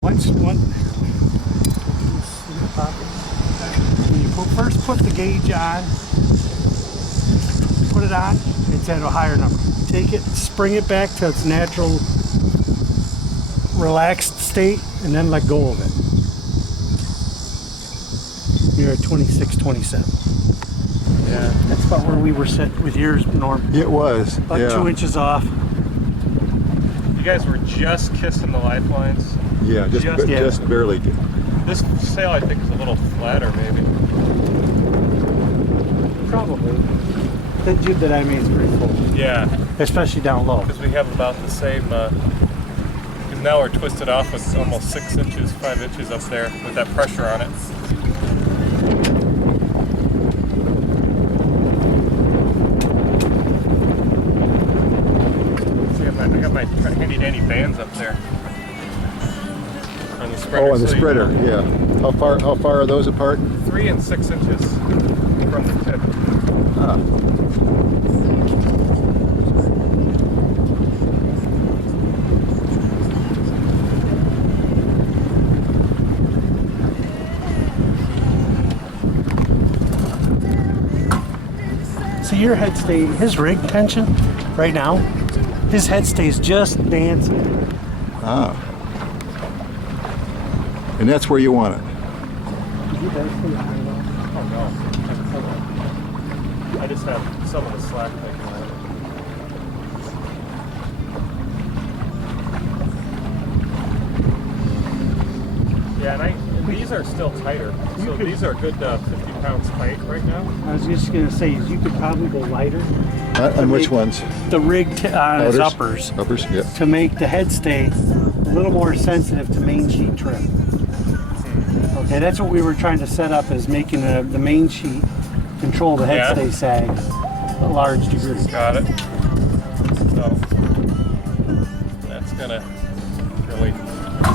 When you first put the gauge on, put it on, it's at a higher number. Take it, spring it back to its natural relaxed state, and then let go of it. You're at 26, 27. Yeah. That's about where we were set with yours, Norm. It was. About yeah. 2 inches off. You guys were just kissing the lifelines. Yeah, just barely. This sail, I think, is a little flatter, maybe. Probably. The jib that I made is pretty full. Yeah, Especially down low. because we have about the same. Because now we're twisted off with almost 6 inches, 5 inches up there with that pressure on it. See, I got my handy dandy bands up there. On the spreader. Oh, on the so spreader. Yeah. How far are those apart? 3 and 6 inches from the tip. Ah. So your head stay, his rig tension right now, his head stays just dancing. Ah. And that's where you want it. Oh no. I just have some of the slack taken out. Yeah, and these are still tighter. So these are good 50 pounds tight right now. I was just gonna say, is you could probably go lighter. On which ones? The rig on his Outers? uppers Uppers, yeah. to make the head stay a little more sensitive to main sheet trim. Okay, that's what we were trying to set up, is making the main sheet control the head stay sag a large degree. Got it. So that's gonna really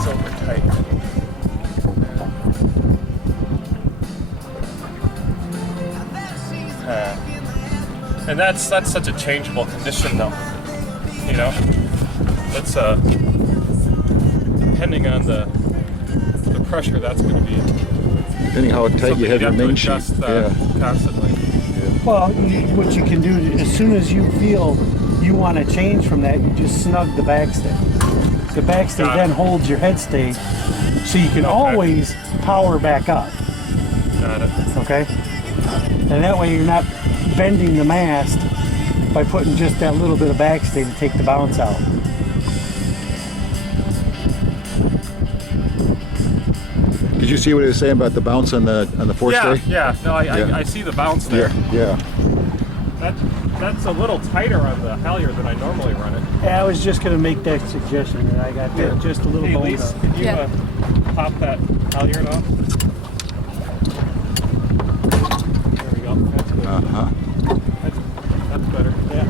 silver tight. And that's such a changeable condition, though. You know, that's depending on the pressure that's going to be. Depending how tight you have your main sheet. Constantly. Well, what you can do, as soon as you feel you want to change from that, you just snug the backstay. The backstay then holds your head stay, so you can always power back up. Got it. Okay? And that way you're not bending the mast by putting just that little bit of backstay to take the bounce out. Did you see what he was saying about the bounce on the forestay? Yeah. No, I see the bounce there. Yeah. That's a little tighter on the halyard than I normally run it. Yeah, I was just going to make that suggestion, and I got just a little Hey, bone Lise, up. can you pop that halyard off? There we go. That's good. Uh-huh. That's better. Yeah.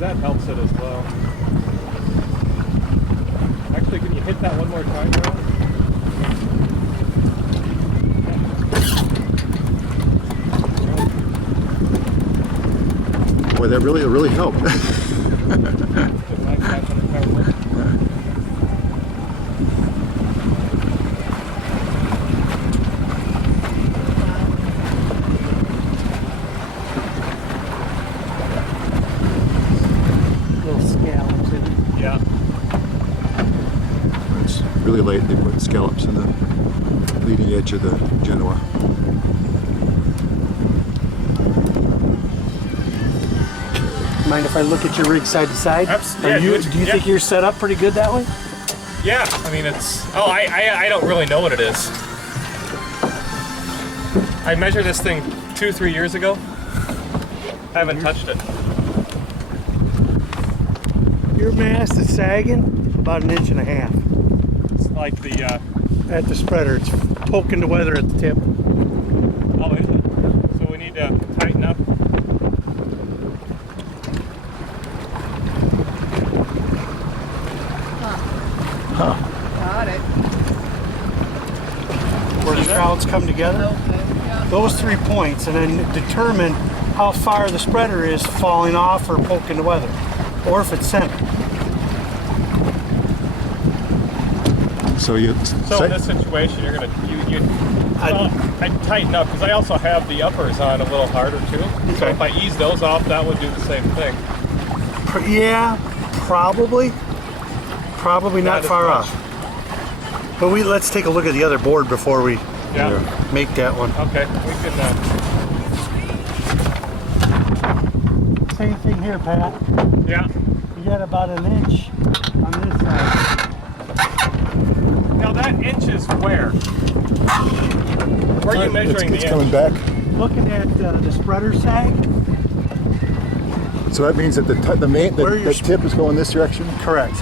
That helps it as well. Actually, can you hit that one more time, bro? Boy, that really helped. Little scallops in it. Yeah. It's really late. They put scallops in the leading edge of the Genoa. Mind if I look at your rig side to side? Absolutely. Do you think you're set up pretty good that way? Yeah, I mean it's. Oh, I don't really know what it is. I measured this thing 2-3 years ago. Haven't touched it. Your mast is sagging about 1.5 inches. It's like the. At the spreader, it's poking the weather at the tip. Oh, is it? So we need to tighten up. Got it. Where the shrouds come together. Okay. Yeah. Those 3 points, and then determine how far the spreader is falling off or poking the weather, or if it's centered. So you. So in this situation, you're gonna I'd tighten up because I also have the uppers on a little harder too. So Okay. if I ease those off, that would do the same thing. Yeah, probably. Probably not Not as far much. off. But let's take a look at the other board before we Yeah. make that one. Okay. We can. Same thing here, Pat. Yeah. You got about an inch on this side. Now that inch is where? Where are you measuring It's the coming inch? back. Looking at the spreader sag. So that means that the tip is going this direction. Correct.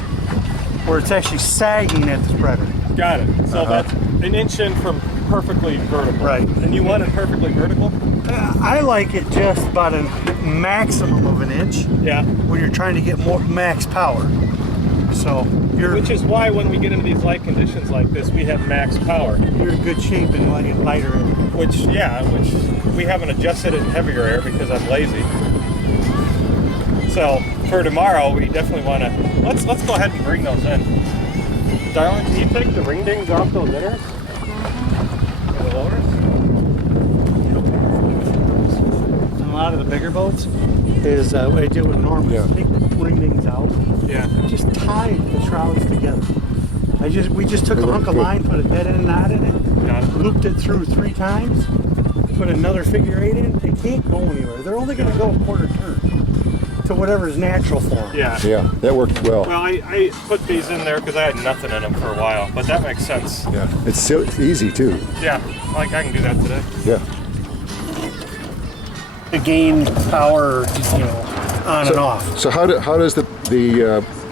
Where it's actually sagging at the spreader. Got it. So that's an inch in from perfectly vertical. Right. And you want it perfectly vertical? I like it just about a maximum of an inch Yeah. when you're trying to get more max power. So Which is why when we get into these light conditions like this, we have max power. you're in good shape and lighter air. Which we haven't adjusted it in heavier air because I'm lazy. So for tomorrow, we definitely want to let's go ahead and bring those in. Darling, can you take the ring dings off those inners? The loaders? And a lot of the bigger boats is what I did with Norman. Yeah. Take the ringings out, Yeah. just tie the shrouds together. We just took a hunk of line, put a dead end knot in it, Got it. looped it through 3 times, put another figure 8 in. They can't go anywhere. They're only going to go a quarter turn to whatever's natural for them. Yeah. Yeah, that worked well. Well, I put these in there because I had nothing in them for a while, but that makes sense. Yeah, it's easy too. Yeah, like I can do that today. Yeah. To gain power, on and off. So how does the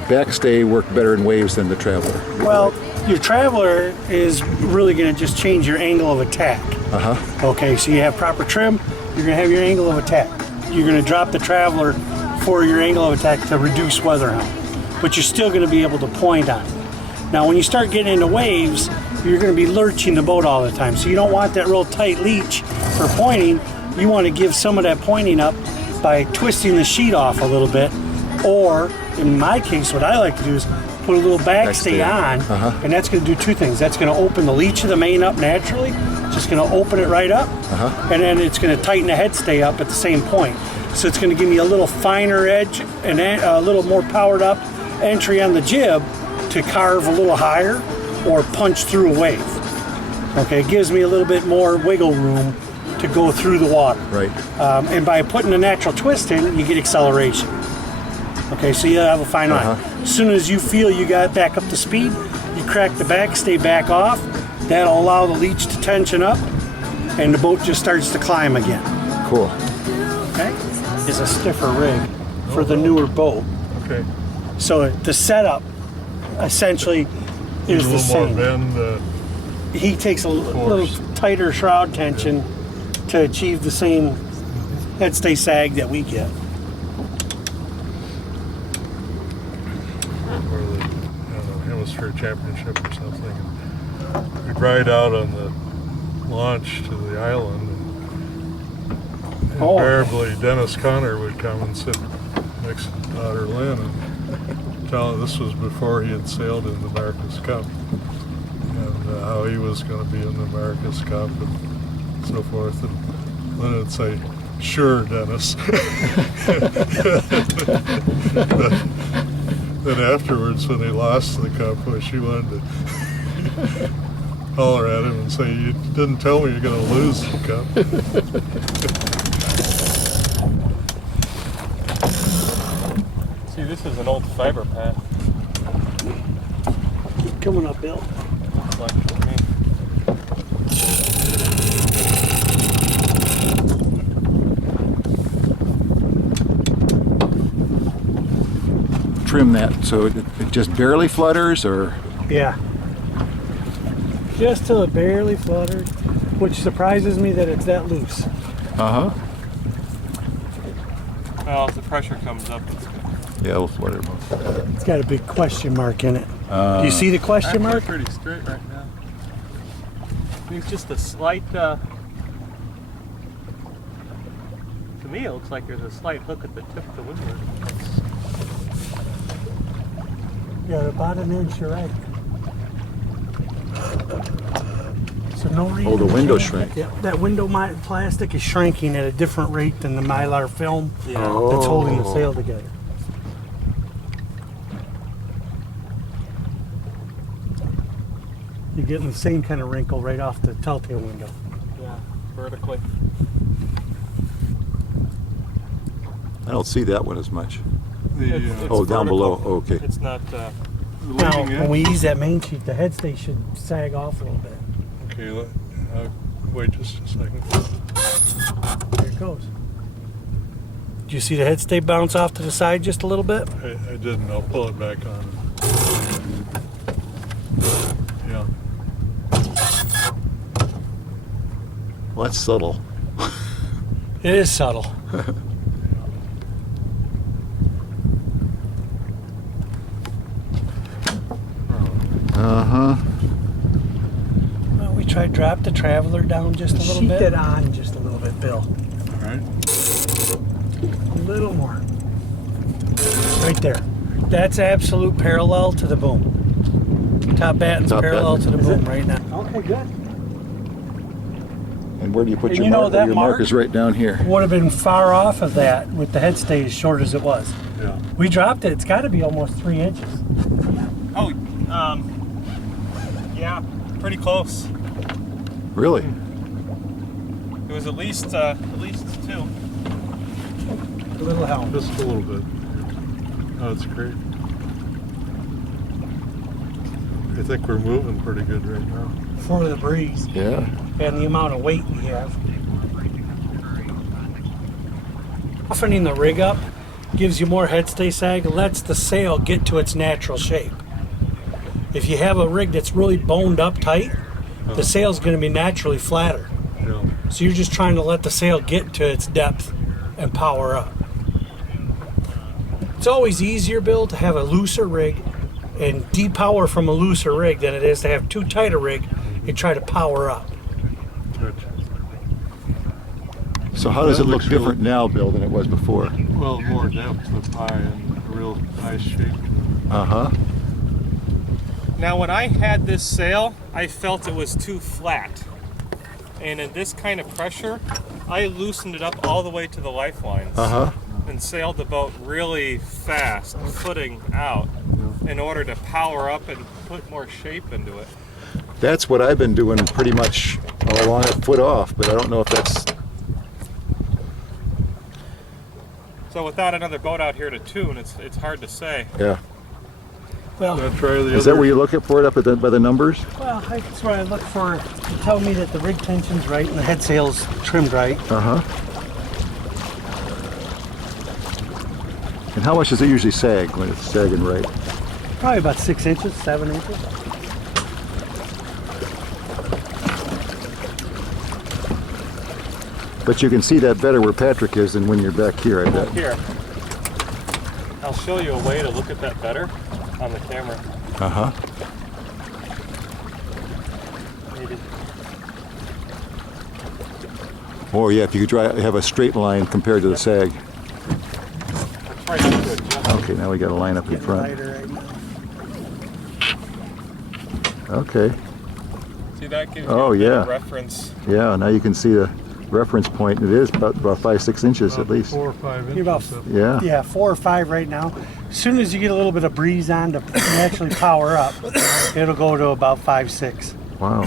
backstay work better in waves than the Traveler? Well, your Traveler is really going to just change your angle of attack. Okay, so you have proper trim, you're going to have your angle of attack. You're going to drop the Traveler for your angle of attack to reduce weather helm, but you're still going to be able to point on it. Now, when you start getting into waves, you're going to be lurching the boat all the time, so you don't want that real tight leech for pointing. You want to give some of that pointing up by twisting the sheet off a little bit, or in my case, what I like to do is put a little backstay on, and that's going to do 2 things. That's going to open the leech of the main up naturally, just going to open it right up, and then it's going to tighten the headstay up at the same point. So it's going to give me a little finer edge and a little more powered up entry on the jib to carve a little higher or punch through a wave. Okay, it gives me a little bit more wiggle room to go through the water. Right. And by putting a natural twist in, you get acceleration. Okay, so you have a fine line. As soon as you feel you got back up to speed, you crack the backstay back off. That'll allow the leech to tension up, and the boat just starts to climb again. Cool. Okay, is a stiffer rig for the newer boat. Okay. So the setup essentially is the same. He takes a little tighter shroud tension to achieve the same headstay sag that we get. Or the Hemisphere Championship or something. And we'd ride out on the launch to the island, and invariably Dennis Conner would come and sit next to daughter Lynn and tell her this was before he had sailed in the America's Cup, and how he was going to be in the America's Cup and so forth. And Lynn would say, "Sure, Dennis." Then afterwards, when he lost the cup, she wanted to holler at him and say, "You didn't tell me you're going to lose the cup." See, this is an old fiber path. Keep coming up, Bill. Like for me. Trim that so it just barely flutters, or Yeah. Just till it barely fluttered, which surprises me that it's that loose. Well, if the pressure comes up, it's good. yeah, it'll flutter. It's got a big question mark in it. Do you see the question mark? Actually pretty straight right now. I think it's just a slight, to me it looks like there's a slight hook at the tip of the windward. Yeah, about an inch, you're right. So no reason. Oh, the to window change shrank. it. Yeah, that window plastic is shrinking at a different rate than the Mylar film Yeah. that's holding the Oh. sail together. You're getting the same kind of wrinkle right off the telltale window. Yeah, vertically. I don't see that one as much. The, It's Oh, down below. vertical. Oh, okay. It's not. the Now, leading when we edge. ease that main sheet, the headstay should sag off a little bit. Okay, wait just a second. There it goes. Do you see the headstay bounce off to the side just a little bit? I didn't. I'll pull it back on. Yeah. Well, that's subtle. It is subtle. Uh-huh. Well, we tried drop the Traveler down just a little bit. Sheet it on just a little bit, Bill. All right. A little more. Right there. That's absolute parallel to the boom. Top batten's Top parallel batten. to the boom right now. Okay, good. And where do you put And your you know marker? that Your mark? marker's right down here. Would have been far off of that with the headstay as short as it was. Yeah. We dropped it. It's got to be almost 3 inches. Oh, yeah, pretty close. Really? It was at least 2. A little helm. Just a little bit. Oh, that's great. I think we're moving pretty good right now. For the breeze Yeah. and the amount of weight we have. Softening the rig up gives you more headstay sag, lets the sail get to its natural shape. If you have a rig that's really boned up tight, the sail's going to be naturally flatter. Yeah. So you're just trying to let the sail get to its depth and power up. It's always easier, Bill, to have a looser rig and depower from a looser rig than it is to have too tight a rig and try to power up. Gotcha. So how does it That look looks different now, Bill, than it was before? Well, more depth of pie and a real nice shape. Uh-huh. Now, when I had this sail, I felt it was too flat. And in this kind of pressure, I loosened it up all the way to the lifelines Uh-huh. and sailed the boat really fast, footing out, in order to power up and put more shape into it. That's what I've been doing pretty much all along, a foot off, but I don't know if that's... So without another boat out here to tune, it's hard to say. Yeah. Well, Now try the Is that other. where you look for it, up at by the numbers? that's where I look for to tell me that the rig tension's right and the head sail's trimmed right. Uh-huh. And how much does it usually sag when it's sagging right? Probably about 6 inches, 7 inches. But you can see that better where Patrick is than when you're back here, I bet. Here, I'll show you a way to look at that better on the camera. Uh-huh. Maybe. Oh yeah, if you could have a straight line compared to the sag. I'll try not to adjust. Okay, now we got a line up in Getting front. lighter right now. Okay. See, that gives Oh, you a yeah. reference. Yeah, now you can see the reference point. It is about 5-6 inches at About least. 4 or 5 inches. You're about- up. Yeah. Yeah, 4 or 5 right now. As soon as you get a little bit of breeze on to naturally power up, it'll go to about 5-6. Wow.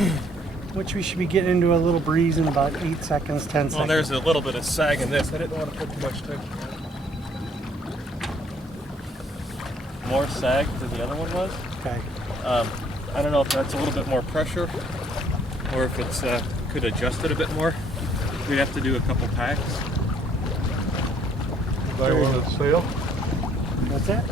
Which we should be getting into a little breeze in about 8 seconds, 10 seconds. Well, there's a little bit of sag in this. I didn't want to put too much tension on it. More sag than the other one was. Okay. I don't know if that's a little bit more pressure or if it's could adjust it a bit more. We'd have to do a couple packs. Buy one at sale. What's that?